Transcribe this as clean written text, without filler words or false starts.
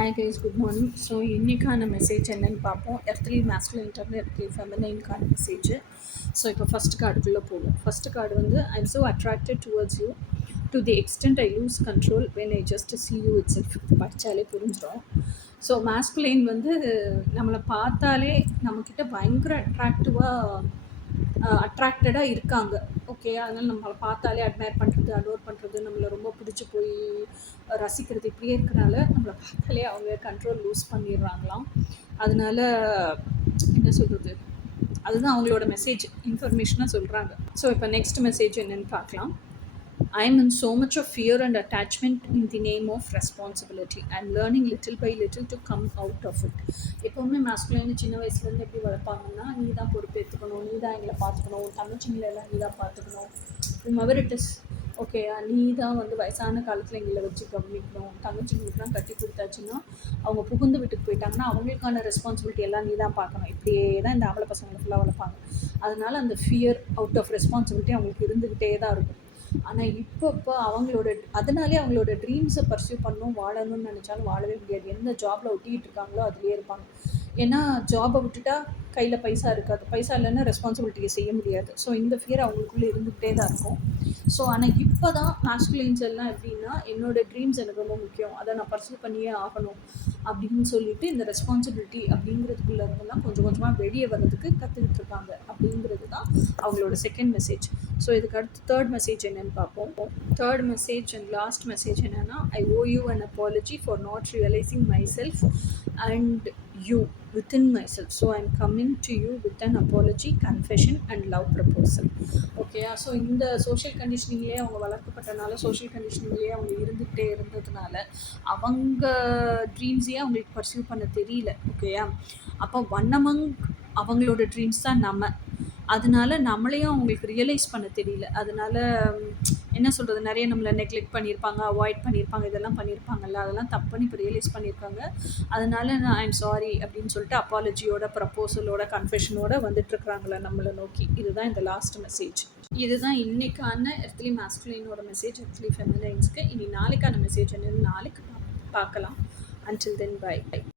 Hi guys, good morning. So இன்றைக்கான message என்னன்னு பார்ப்போம். எர்த்லி மேஸ்குலின்லேருந்து எர்த்லி ஃபெமினைனுக்கான மெசேஜ். ஸோ இப்போ ஃபஸ்ட் கார்டுக்குள்ளே போகும். ஃபஸ்ட் கார்டு வந்து I am so attracted towards you to the extent I lose control when I just see you itself. படித்தாலே புரிஞ்சிடும். ஸோ மேஸ்குலைன் வந்து நம்மளை பார்த்தாலே நம்மக்கிட்ட பயங்கர அட்ராக்டடாக இருக்காங்க. ஓகே, அதனால் நம்மளை பார்த்தாலே அட்மையர் பண்ணுறது, அடோர் பண்ணுறது, நம்மளை ரொம்ப பிடிச்சி போய் ரசிக்கிறது இப்படியே இருக்கிறனால நம்மளை பார்த்தாலே அவங்க கண்ட்ரோல் லூஸ் பண்ணிடுறாங்களாம். அதனால என்ன சொல்கிறது, அதுதான் அவங்களோட மெசேஜ், இன்ஃபர்மேஷனாக சொல்கிறாங்க. ஸோ இப்போ நெக்ஸ்ட் மெசேஜ் என்னென்னு பார்க்கலாம். I am in so much of fear and attachment in the name of responsibility. I am learning little by little to come out of it. எப்போவுமே மேஸ்குலைன் சின்ன வயசுலேருந்து எப்படி வளர்ப்பாங்கன்னா, நீ தான் பொறுப்பேற்றுக்கணும், நீ தான் எங்களை பார்த்துக்கணும், தங்கச்சிங்களை எல்லாம் நீ தான் பார்த்துக்கணும், மெவர் இட் இஸ் ஓகே, நீ தான் வந்து வயசான காலத்தில் எங்களை வச்சு கவனிக்கணும், தங்கச்சிங்களுக்குலாம் கட்டி கொடுத்தாச்சுன்னா அவங்க புகுந்து வீட்டுக்கு போயிட்டாங்கன்னா அவங்களுக்கான ரெஸ்பான்சிபிலிட்டி எல்லாம் நீ தான் பார்க்கணும். இப்படியே தான் இந்த ஆம்பளை பசங்களை ஃபுல்லாக வளர்ப்பாங்க. அதனால அந்த ஃபியர் அவுட் ஆஃப் ரெஸ்பான்சிபிலிட்டி அவங்களுக்கு இருந்துக்கிட்டே தான் இருக்கும். ஆனால் இப்போ அதனாலே அவங்களோட ட்ரீம்ஸை பர்சியூ பண்ணணும், வாழணும்னு நினச்சாலும் வாழவே முடியாது. எந்த ஜாபில் ஒட்டிகிட்டு இருக்காங்களோ அதுலேயே இருப்பாங்க. ஏன்னா ஜாபை விட்டுட்டா கையில் பைசா இருக்காது, பைசா இல்லைன்னா ரெஸ்பான்சிபிலிட்டியை செய்ய முடியாது. ஸோ இந்த ஃபியர் அவங்களுக்குள்ளே இருந்துகிட்டே தான் இருக்கும். ஸோ ஆனால் இப்போ தான் மேஸ்குலைன்ஸ் எல்லாம் எப்படின்னா, என்னோடய ட்ரீம்ஸ் எனக்கு ரொம்ப முக்கியம், அதை நான் பர்சியூ பண்ணியே ஆகணும் அப்படின்னு சொல்லிட்டு இந்த ரெஸ்பான்சிபிலிட்டி அப்படிங்கிறதுக்குள்ள இருந்தெல்லாம் கொஞ்சம் கொஞ்சமாக வெளியே வர்றதுக்கு கற்றுக்கிட்டு இருக்காங்க அப்படிங்கிறது தான் அவங்களோட செகண்ட் மெசேஜ். ஸோ இதுக்கு அடுத்து தேர்ட் மெசேஜ் என்னென்னு பார்ப்போம். Third message and last message என்னென்னா, I owe you an apology for not realising myself and you within myself. So I'm coming to you with an apology, confession and love proposal. Okay, so இந்த social கண்டிஷனிங்லேயே அவங்க வளர்க்கப்பட்டனால, social கண்டிஷனிங்லேயே அவங்க இருந்துகிட்டே இருந்ததுனால அவங்க ட்ரீம்ஸையே அவங்களுக்கு pursue பண்ண தெரியல. ஓகேயா, அப்போ அவங்களோட ட்ரீம்ஸ் தான் நம்ம, அதனால நம்மளையும் அவங்களுக்கு ரியலைஸ் பண்ண தெரியல. அதனால என்ன சொல்கிறது, நிறைய நம்மளை நெக்லெக்ட் பண்ணியிருப்பாங்க, அவாய்ட் பண்ணியிருப்பாங்க, இதெல்லாம் பண்ணியிருப்பாங்கல்ல, அதெல்லாம் தப்புன்னு இப்போ ரியலைஸ் பண்ணியிருக்காங்க. அதனால நான் ஐ எம் சாரி அப்படின்னு சொல்லிட்டு அப்பாலஜியோட, ப்ரப்போசலோட, கன்ஃபெஷனோட வந்துட்டுருக்குறாங்களே நம்மளை நோக்கி. இதுதான் இந்த லாஸ்ட் மெசேஜ். இதுதான் இன்றைக்கான எர்த்லி மேஸ்குலைனோட மெசேஜ் எர்த்லி ஃபெமினைன்ஸ்க்கு. இனி நாளைக்கான மெசேஜ் என்னன்னு நாளைக்கு பார்க்கலாம். Until then, bye.